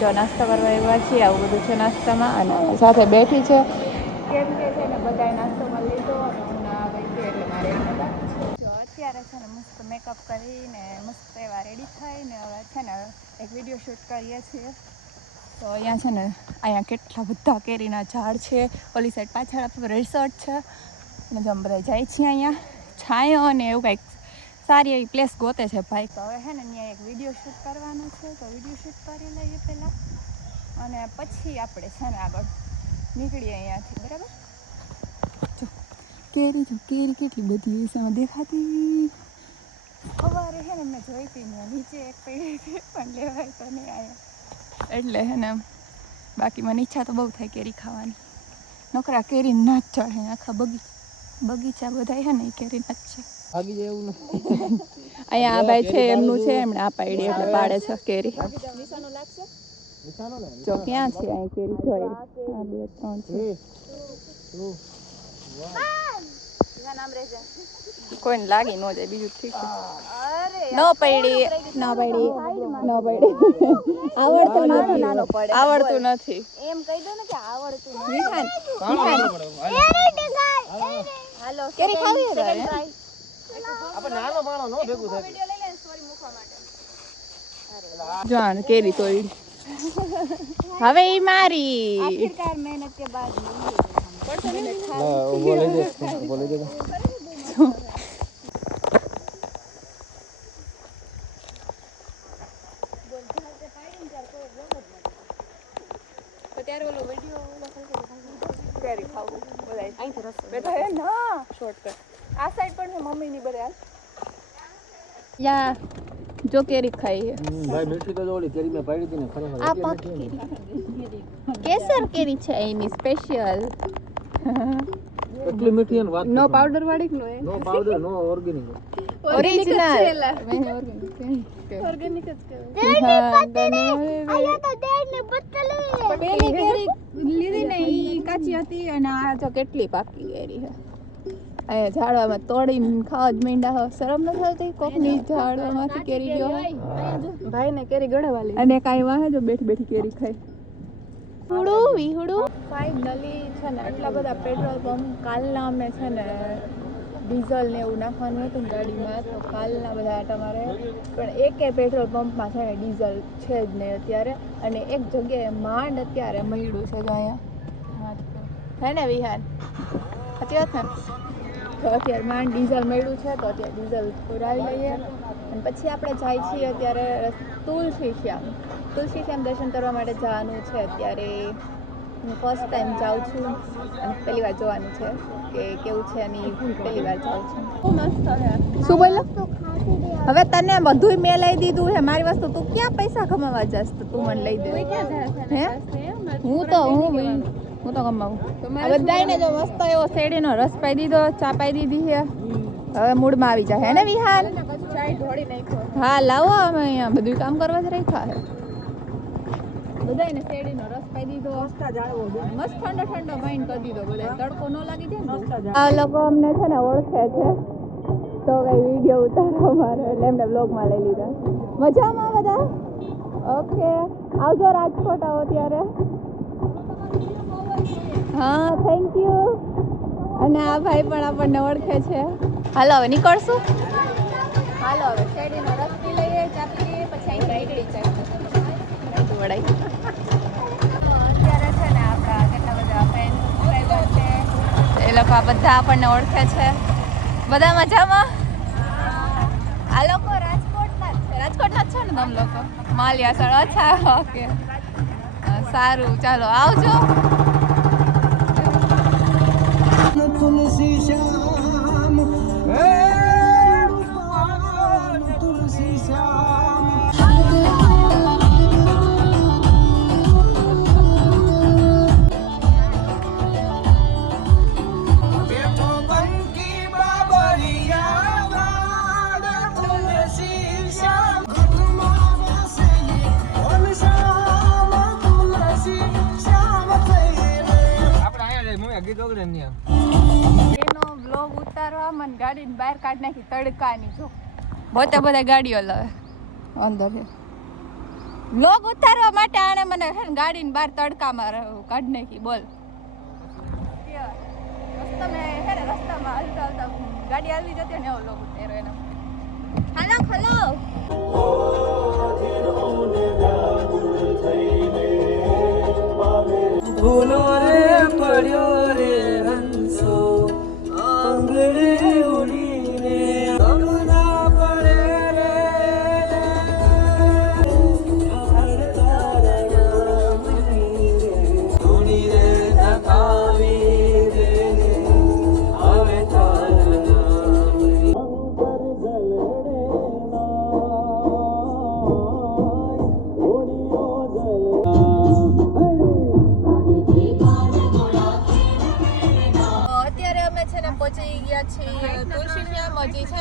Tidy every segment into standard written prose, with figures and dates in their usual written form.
જો નાસ્તો કરવા આવ્યા છીએ. આવું બધું છે નાસ્તામાં અને સાથે બેઠી છે કેમ કે છે ને બધાએ નાસ્તોમાં લીધો અને હું ના ગઈ હતી એટલે મારે જો અત્યારે છે ને મસ્ત મેકઅપ કરીને મસ્ત એવા રેડી થઈને હવે છે ને એક વિડીયો શૂટ કરીએ છીએ. તો અહીંયા છે ને અહીંયા કેટલા બધા કેરીના ઝાડ છે. ઓલી સાઈડ પાછળ આપણું રિસોર્ટ છે અને જો બધા જાય છીએ અહીંયા છાંયો અને એવું કંઈક સારી એવી પ્લેસ ગોતે છે ભાઈ. તો હવે છે ને ત્યાં એક વિડીયો શૂટ કરવાનો છે તો વિડીયો શૂટ કરી લઈએ પહેલાં અને પછી આપણે છે ને આગળ નીકળીએ અહીંયાથી. બરાબર. જો કેરી કેટલી બધી છે એમાં દેખાતી. સવારે છે ને મેં જોઈ હતી નીચે એક પડી હતી પણ લેવાય તો નહીં આવ્યા એટલે હે ને બાકી મને ઈચ્છા તો બહુ થાય કેરી ખાવાની. નકરા કેરી ના જ ચડે આખા બગીચા બધા છે ને એ કેરી ના જ છે. અહીંયા આ ભાઈ છે એમનું છે એમણે આ પાડી એટલે પાડે છે કેરી. જો ક્યાં છે અહીં કેરી જોઈ 2 3 છે. કોઈને લાગી ન જાય બીજું ઠીક છે. ન પડી આવડતું નથી એમ કહી દો ને કે આવડતું નથી. હાલો કેરી ખાવી છે તારે? આપણે નાનો બાણો નો ભેગું થાય. વિડિયો લઈ લે સ્ટોરી મૂકવા માટે. જાન કેરી તોડી હવે ઈ મારી આખિરકાર મહેનત કે બાદ બોલે દે ત્યારે ઓલો વિડિયો કેરી ખાવું બધાય અહીંથી રસ્તો બેઠા હે ના શોર્ટકટ આ સાઈડ પણ છે મમ્મીની બધા યા જો કેરી ખાઈ છે ભાઈ મીઠી તો ઓલી કેરી મે પાડી હતી ને ખરેખર આ પાકી કેસર કેરી છે એની સ્પેશિયલ એટલી મીઠી અને વાત નો પાવડર વાળી કે નો પાવડર નો ઓર્ગેનિક ઓરિજિનલ મેં ઓર્ગેનિક જ કહેવાય. આયા તો દેડ ને બતલી પેલી કેરી લીધી ને ઈ કાચી હતી અને આ જો કેટલી પાકી કેરી છે. અહીંયા ઝાડવામાં તોડીને ખાવા જ માંડ્યા હો. શરમ ન થતી કોકની ઝાડમાંથી કેરી ગયો ભાઈ ને કેરી ગળવાલી અને કાઈ વાહે જો બેઠી કેરી ખાય. વિહુડું ફાઇનલી છે ને આટલા બધા પેટ્રોલ પંપ કાલના અમે છે ને ડીઝલ ને એવું નાખવાનું હતું ગાડીમાં તો કાલના બધા આટા મારે પણ એકે પેટ્રોલ પંપમાં છે ને ડીઝલ છે જ નહીં અત્યારે અને એક જગ્યાએ માંડ અત્યારે મળ્યું છે તો અહીંયા હે ને વિહાન સાચી વાત ને તો અત્યારે માંડ ડીઝલ મળ્યું છે તો અત્યારે ડીઝલ પુરાવી લઈએ અને પછી આપણે જાય છીએ અત્યારે તુલસી શ્યામ દર્શન કરવા માટે જવાનું છે. અત્યારે હું ફર્સ્ટ ટાઈમ જાઉં છું અને પહેલી વાર જોવાનું છે કે કેવું છે અને પહેલી વાર જાઉં છું. શું બોલ્યો? હવે તને બધુંય મેં લઈ દીધું છે મારી વસ્તુ તું ક્યાં પૈસા કમાવા જાસ તો તું મને લઈ દે હે હું તો કમાવું બધાને જો મસ્ત એવો શેરડીનો રસ પાઈ દીધો ચા પાઈ દીધી છે હવે મૂડમાં આવી જાય હે ને વિહાન? હા લાવો અમે અહીંયા બધું કામ કરવા જ રાખ્યા છે બધાને શેરડીનો રસ પાઈ દીધો મસ્ત ઠંડો માઇન્ડ કરી દીધો બધા તડકો ન લાગી જાય ને. આ લોકો અમને છે ને ઓળખે છે તો કઈ વિડીયો ઉતારો મારો એટલે એમને બ્લોગમાં લઈ લીધા. મજામાં બધા? ઓકે આવજો રાજકોટ આવો ત્યારે. હા થેન્ક યુ. અને આ ભાઈ પણ આપણને ઓળખે છે. હાલો હવે નીકળશું. હાલો હવે શેરડીનો રસ પી લઈએ ચા પી લઈએ પછી અહીં નીકળી જાય વડાઈ. અત્યારે છે ને આપણા કેટલા બધા ફ્રેન્ડ સબસ્ક્રાઈબર છે એ લોકો આ બધા આપણને ઓળખે છે. બધા મજામાં? આ લોકો રાજકોટના જ છે ને તમે લોકો? માલિયાસણ. અચ્છા ઓકે સારું ચાલો આવજો. તુલસી શ્યામ તુલસી શ્યામ એનો બ્લોગ ઉતારવા મને ગાડીની બહાર કાઢ નાખી તડકાની જો બધા ગાડીઓ લાવે અંદર વ્લોગ ઉતારવા માટે આણે મને હે ને ગાડીની બહાર તડકામાં કાઢ નાખી. બોલ રસ્તામાં હાલતા હાલતા ગાડી હાલવી જતી ને એવો વ્લોગ ઉતાર્યો એનો. હાલો ખલો ભૂલો રે પડ્યો રે હંસો આંગળે ઉડીને ગમના પડે રે સોની રે તકાવી રે આવે પહોંચી ગયા છીએ તુલસી શ્યામ. હજી છે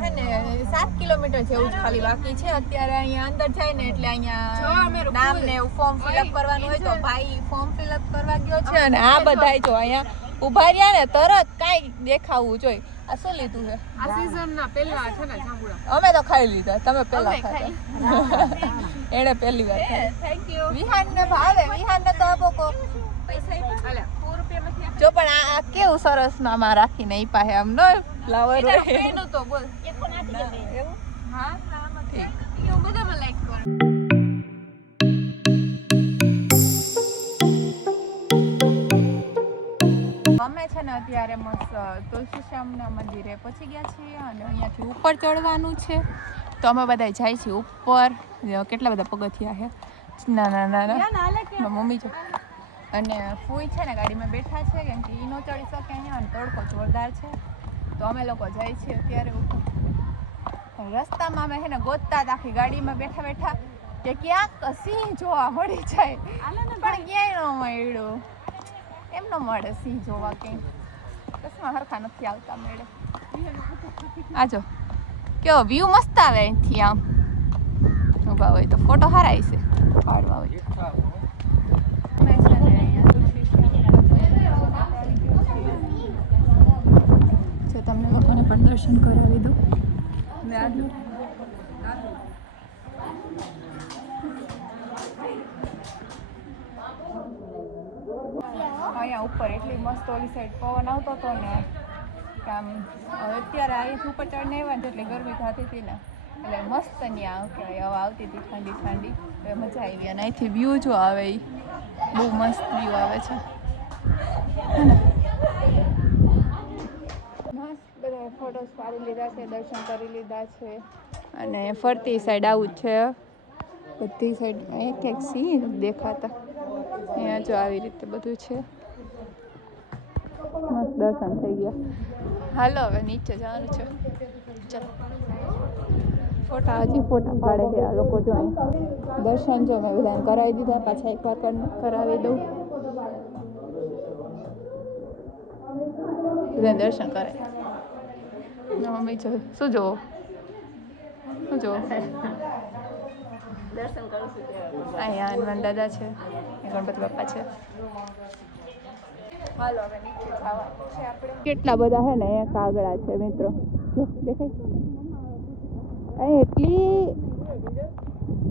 હે ને 7 કિલોમીટર જેવું જ ખાલી બાકી છે. અત્યારે અહીંયા અંદર જાય ને એટલે અહીંયા નામ ને એવું ફોર્મ ફિલઅપ કરવાનું હોય તો ભાઈ ફોર્મ ફિલઅપ કરવા ગયો છે અને આ બધાય જો અહીંયા ઊભા રહ્યા ને તરત કાંઈ દેખાવું જોઈએ. આ શું લીધું છે? આ સીઝનના પહેલા છે ને જાંબુડા. અમે તો ખાઈ લીધા, તમે પહેલા ખાધા. એણે પહેલી વાર ખાધા. Thank you. વિહાનને ભાવે, વિહાનને તો આપો કો પૈસા આપ્યા. જો પણ આ કેવું સરસ નામાં રાખીને ઈ પાસે આમ નો ફ્લાવર હોય એનું તો બોલ એક કો નાખી દે એવું. હા નામ ઠીક એવું બધામાં લાઈક કર. અમે છે ને અત્યારે મસ્ત તુલસી શ્યામના મંદિરે પહોંચી ગયા છીએ અને અહીંયાથી ઉપર ચડવાનું છે. તો અમે બધા જાય છીએ ઉપર. કેટલા બધા પગથિયા છે. ના ના ના ના મમ્મી જો અને ફૂઈ છે ને ગાડીમાં બેઠા છે કેમ કે એ ન ચડી શકે અહીંયા અને તડકો જોરદાર છે. તો અમે લોકો જઈએ છીએ અત્યારે ઉપર. રસ્તામાં અમે છે ને ગોતતા આખી ગાડીમાં બેઠા બેઠા કે ક્યાંક સિંહ જોવા મળી જાય પણ ક્યાંય ન મળ્યું. એમ ન મળે સિંહ જોવા ક્યાંય. કસમાં હરખા નથી આવતા મળે. આજો કેવો વ્યૂ મસ્ત આવે અહીંથી. આમ ઊભા હોય તો ફોટો સારા છે પાડવા હોય. તમને લોકોને પણ દર્શન કરાવી દઉં. અહીંયા ઉપર એટલી મસ્ત ઓલી સાઈડ પવન આવતો હતો ને કે આમ અત્યારે અહીંથી ઉપર ચડીને આવ્યા ને એટલે ગરમી થતી હતી ને એટલે મસ્ત ત્યાં કહેવાય હવા આવતી હતી ઠંડી ઠંડી. એટલે મજા આવી. અને અહીંથી વ્યૂ જો આવે એ બહુ મસ્ત વ્યૂ આવે છે. બધા ફોટોસ પાડી લીધા છે, દર્શન કરી લીધા છે અને ફરતી સાઈડ આવું જ છે. બધી સાઈડ એક એક સિંહ દેખાતા. અહીંયા જો આવી રીતે બધું છે. મસ્ત દર્શન થઈ ગયા. હાલો હવે નીચે જવાનું છે. ચાલો ફોટા હજી ફોટા પાડે છે આ લોકો. જો અહીં દર્શન જો મેં બધાને કરાવી દીધા. પાછા એકવાર કરાવી દઉં. બધાને દર્શન કરે. મમ્મી જો શું જોવો શું જોવો? દર્શન કરું છું. અહીંયા હનુમાન દાદા છે, ગણપતિ બાપા છે. હાલો હવે નીચે જવાનું છે આપણે. કેટલા બધા છે ને અહીંયા કાગડા છે મિત્રો. જો દેખાય અહીં એટલી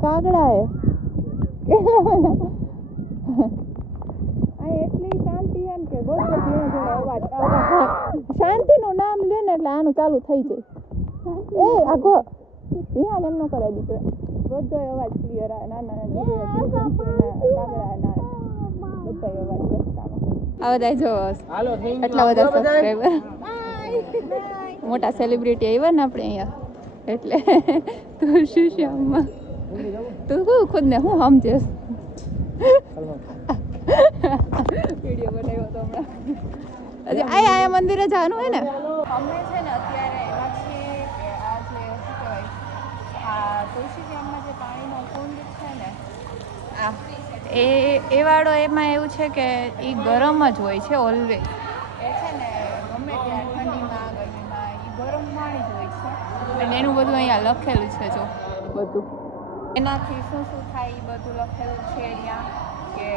કાગડા હે અહીં એટલી શાંતિ છે ને કે ગોતે અવાજ શાંતિનું નામ લે ને એટલે આનું ચાલુ થઈ જાય. એ આગો ધ્યાન એમ ન કરાય દીકરા. બધો અવાજ ક્લિયર આવે. નાના કાગડા ના બધો અવાજ રસ્તામાં. આ બધા જો એટલા બધા સબસ્ક્રાઈબર મોટા સેલિબ્રિટી આવ્યા ને આપણે અહીંયા એટલે તુલસી શ્યામમાં તું શું ખુદને હું સમજેશ? વિડીયો બનાવ્યો તો હમણાં. હજી આયા મંદિરે જવાનું હોય ને. અમે છે ને અત્યારે એવા છીએ કે આ જે શું કહેવાય આ તુલસી શ્યામમાં જે પાણીનો કુંડ છે ને આ એ વાળો એમાં એવું છે કે એ ગરમ જ હોય છે ઓલવેઝ. એ છે ને ગમે ત્યાં ઠંડીમાં ગરમીમાં એ ગરમ પાણી જ હોય છે. અને એનું બધું અહીંયા લખેલું છે જો બધું. એનાથી શું શું થાય એ બધું લખેલું છે અહીંયા કે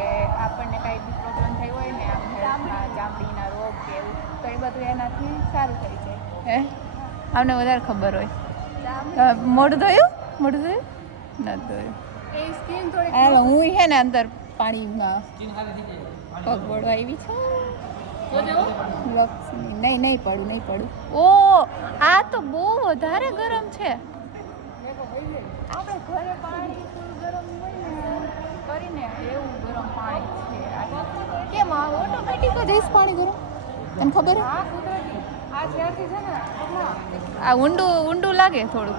આપણને કાંઈ બી પ્રોબ્લેમ થઈ હોય ને આમ હેલ્થમાં ચામડીના રોગ કે એવું તો એ બધું એનાથી સારું થઈ જાય. હે અમને વધારે ખબર હોય. મોઢું ધોયું? મોઢું ધોયું? નથી ધોયું. એ સ્કીન થોડી હાલો હું હે ને અંદર પાણીમાં પગ બોળવા આવી છું લક્ષ્મી નહીં પડું ઓ આ તો બહુ વધારે ગરમ છે આપણે ઘરે પાણી થોડું ગરમ હોય ને કરીને એવું ગરમ પાણી છે કેમ ઓટોમેટિક જ પાણી ગરમ તને ખબર હે આ કુદરતી આ જ્યારથી છે ને આ ઊંડું લાગે થોડું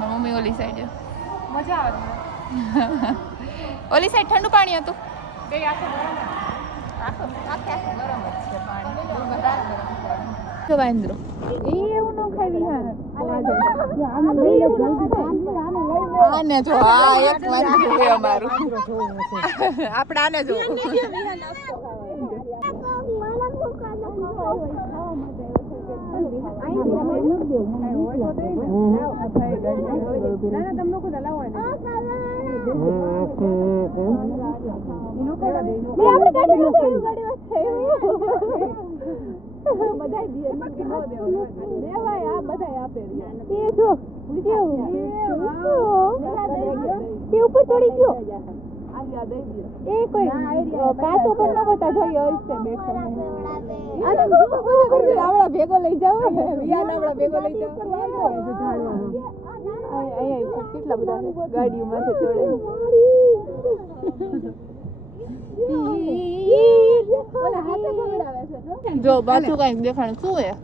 મમ્મી ઓલી સાઈડ મજા આવે ઓલી સાઈડ ઠંડુ પાણી હતું બે આખો આખે ગરમ જ છે પાણી જો વાંદરો એ એવું ન ખાવી આને જો આ એક વાંદરું છે અમારું આપણે આને જો ઉપર ચડી ગયો એ કોઈ કાચો પણ ન બતા જોઈએ અલસે બેઠો આવડા ભેગો લઈ જાવ વિયાન આવડા ભેગો લઈ જાવ અહીંયા કેટલા બધા ગાડીઓ માથે ચડે જો બાજુ કઈક દેખાણ શું હે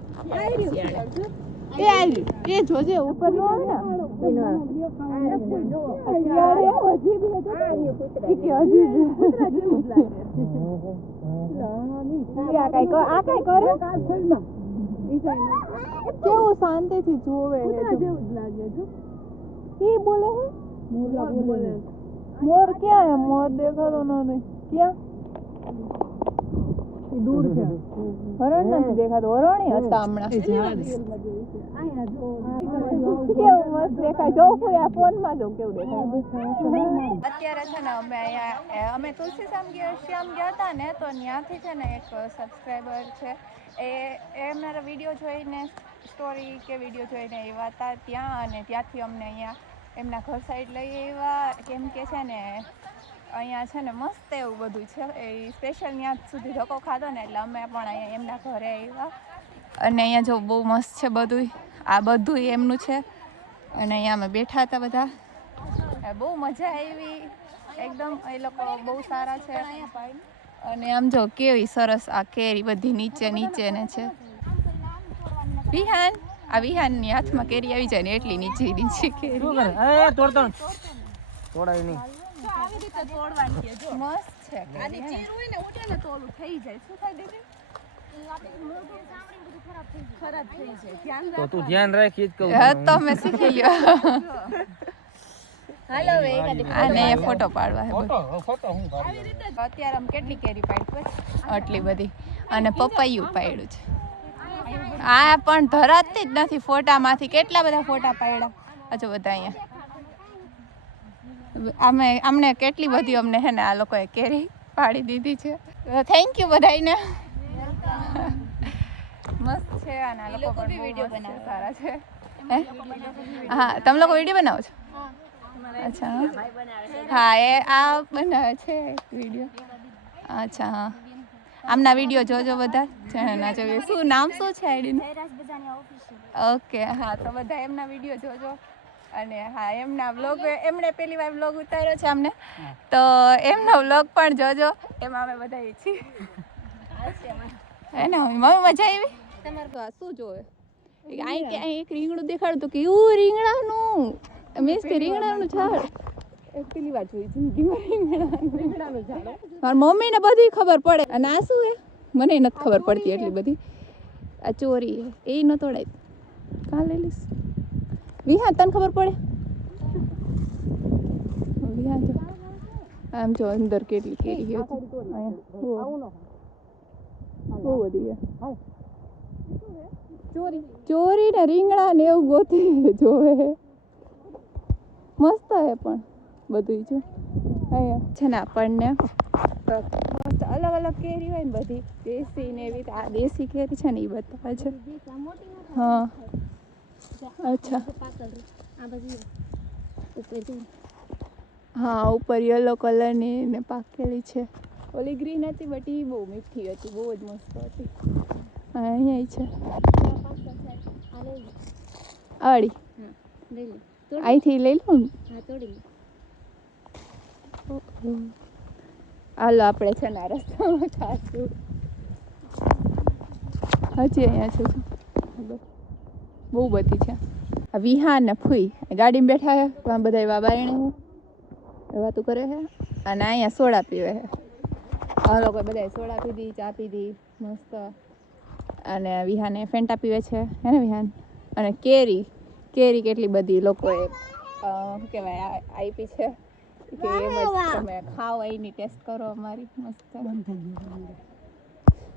એ આવી એ જોજે ઉપર નો આવે ને કેવું શાંતિથી જોવે એ બોલે હે મોર ક્યાં હે મોર દેખાતો નથી ક્યાં દૂર છે હરણ નથી દેખાતો હરણી હતા હમણાં કેવું મસ્ત દેખાય જો કોઈ આ ફોનમાં જો કેવું દેખાય અત્યારે છે ને અમે તુલસી શ્યામ ગયા હતા ને તો ત્યાંથી છે ને એક સબસ્ક્રાઈબર છે એ મારા વિડીયો જોઈને સ્ટોરી કે વિડીયો જોઈને આવ્યા હતા ત્યાં અને ત્યાંથી અમને અહીંયા એમના ઘર સાઈડ લઈ આવ્યા કેમ કે છે ને અહીંયા છે ને મસ્ત એવું બધું છે એ સ્પેશિયલ ત્યાં સુધી ધક્કો ખાધો ને એટલે અમે પણ અહીંયા એમના ઘરે આવ્યા અને અહીંયા જો બહુ મસ્ત છે બધું આ બધું એમનું છે અને અહીંયા અમે બેઠા હતા બધા બહુ મજા આવી એકદમ એ લોકો બહુ સારા છે અને આમ જો કેવી સરસ આ કેરી બધી નીચે ને છે વિહાન આ વિહાનની હાથમાં કેરી આવી જાય ને એટલી નીચે કેરી તોડાય નહીં મસ્ત છે આની ચીર હોય ને ઉઠે ને તો ઓલું થઈ જાય શું થાય દીદી ખરાબ થઈ જાય તો તું ધ્યાન રાખી જ કહું તો મેં શીખી લ્યો હાલો વે આને ફોટો પાડવા હે ફોટો હું અત્યારે આમ કેટલી કેરી પાડી આટલી બધી અને પપૈયું પાડ્યું છે આ પણ ધરાતી જ નથી ફોટામાંથી કેટલા બધા ફોટા પાડ્યા અજો બધા અહીંયા અમને કેટલી બધી અમને હે ને આ લોકોએ કેરી પાડી દીધી છે થેન્ક યુ બધાને મસ્ત છે અને આ લોકો પણ વિડીયો બનાવે સારા છે હા તમે લોકો વિડીયો બનાવો છો અચ્છા હા એ આ બનાવે છે વિડીયો અચ્છા હા આમના વિડીયો જોજો બધા ચેનલના જોઈએ શું નામ શું છે આઈડીનું ઓકે હા તો બધા એમના વિડીયો જોજો અને હા એમના વ્લોગ એમણે પહેલી વાર વ્લોગ ઉતાર્યો છે અમને તો એમનો વ્લોગ પણ જોજો એમાં અમે બધા છીએ હે ને મમ્મી મજા આવી તમારે તો આ શું જોવે અહીં એક રીંગણું દેખાડું તો કે એવું રીંગણાનું મીન્સ કે રીંગણાનું ઝાડ પેલી વાર જોઈ જિંદગીમાં રીંગણાનું ઝાડ મારી મમ્મીને બધી ખબર પડે અને આ શું હે મને નથી ખબર પડતી એટલી બધી આ ચોરી એ ન તોડાય કાં લઈ લઈશ વિહા તને ખબર પડે વિહા જો આમ જો અંદર કેટલી કેરી છે બહુ બધી ચોરી ને રીંગણા ને એવું ગોતી જોવે મસ્ત હે પણ બધું જો અહીંયા છે ને આપણને મસ્ત અલગ અલગ કેરી હોય ને બધી દેશી ને એવી આ દેશી કેરી છે ને એ બતાવે છે હા અચ્છા હા ઉપર યલો કલરની ને પાકેલી છે. ઓલી ગ્રીન હતી બટ એ બહુ મીઠી હતી, બહુ જ મસ્ત હતી. અહીંયા છે આડી, અહીંથી લઈ લઉં ને. હાલો આપણે છે ને આ રસ્તામાં ખાશું. હજી અહીંયા છે બહુ બધી છે. આ વિહાન ને ફૂઈ ગાડીમાં બેઠા છે, ત્યાં બધા એવા બાયણે વાતું કરે છે અને અહીંયા સોડા પીવે છે. આ લોકો બધા સોડા પીધી, ચા પીધી મસ્ત. અને વિહાને ફેન્ટા પીવે છે, હે ને વિહાન? અને કેરી કેટલી બધી લોકોએ શું કહેવાય આપી છે કે એમ જ તમે ખાઓ, એની ટેસ્ટ કરો અમારી મસ્ત.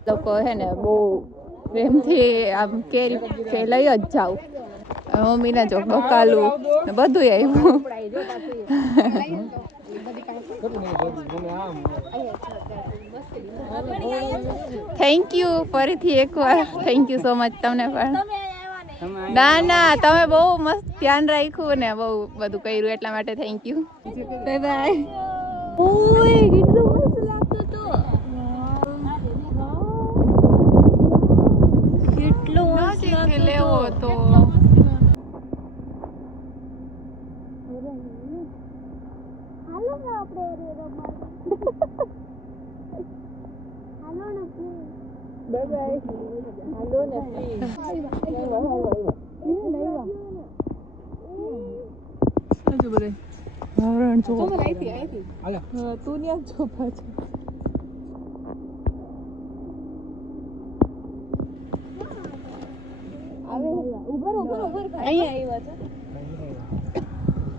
લોકો છે ને બહુ પ્રેમથી આમ કેરી કે લઈ જ જાવ. મમ્મીને જો બકાલું ને બધું આવ્યું. થેન્ક યુ ફરીથી એકવાર, થેન્ક યુ સો મચ તમને પણ. ના તમે બહુ મસ્ત ધ્યાન રાખ્યું ને બહુ બધું કર્યું એટલા માટે થેન્ક યુ. Bye bye. ઓય કેટલું મસ્ત લાગતું તો. કેટલું મસ્ત લેવો તો. હાલો ને આપણે હાલો ને બાય બાય. હાલો ને તું ન્યા જો પાછું. ઉભર અહીંયા આવ્યા છે,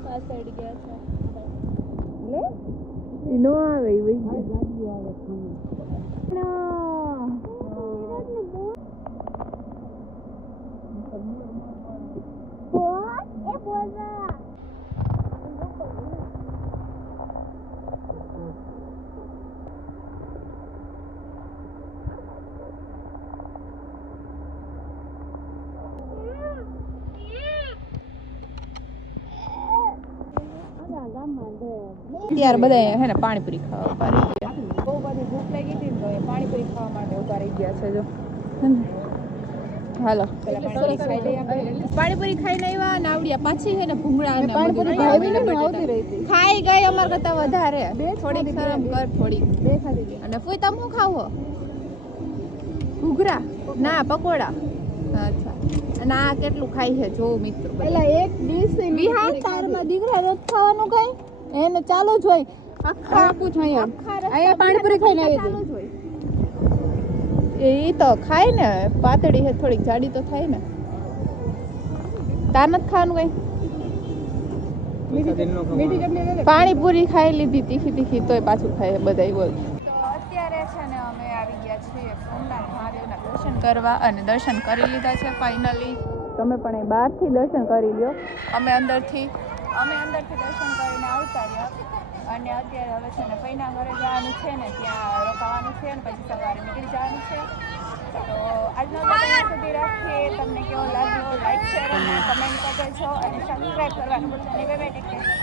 પાછળ ગયા છે. લે નો આવે એ વઈ ગાડીઓ આવે ત્યારે બધા હે ને પાણીપુરી ખાવા ઉભા રહી ગયા. બહુ બધી ભૂખ લાગી હતી ને તો એ પાણીપુરી ખાવા માટે ઉભા રહી ગયા છે. જો હાલો પેલા પાણીપુરી ખાઈ લઈએ આપણે. પાણીપુરી ખાઈને આવ્યા ને આવડ્યા પાછી છે ને ભૂંગળા ને પાણીપુરી આવતી રહી ખાઈ ગઈ અમાર કરતા વધારે. થોડીક શરમ કર થોડીક. બે ખાધી અને ફોઈ તમે શું ખાવો? ઘૂઘરા ના પકોડા. અચ્છા અને આ કેટલું ખાઈ છે જો મિત્રો. પેલા એક ડીશ વિહાર તારમાં દીકરા રોજ ખાવાનું કઈ એને ચાલુ જ હોય. આખા આપું છું અહીંયા પાણીપુરી ખાઈને આવી ગઈ. એ તો ખાય ને પાતળી છે થોડીક જાડી તો થાય ને. તાર નથી ખાવાનું કઈ? પાણીપુરી ખાઈ લીધી તીખી તોય પાછું ખાય બધા બોલ. તો અત્યારે છે ને અમે આવી ગયા છીએ સોમનાથ મહાદેવના દર્શન કરવા અને દર્શન કરી લીધા છે ફાઇનલી. તમે પણ એ બહારથી દર્શન કરી લ્યો. અમે અંદરથી દર્શન કરીને આવતા રહ્યા અને અત્યારે હવે છે ને ફઈના ઘરે જવાનું છે ને ત્યાં રોકાવાનું છે ને પછી સવારે નીકળી જવાનું છે. તો આજનો વિડીયો સુધી રાખીએ. તમને કેવો લાગ્યો લાઈક શેર અને કમેન્ટ કરજો અને સબસ્ક્રાઈબ કરવાનું ભૂલતા નહીં. Bye bye. Take care.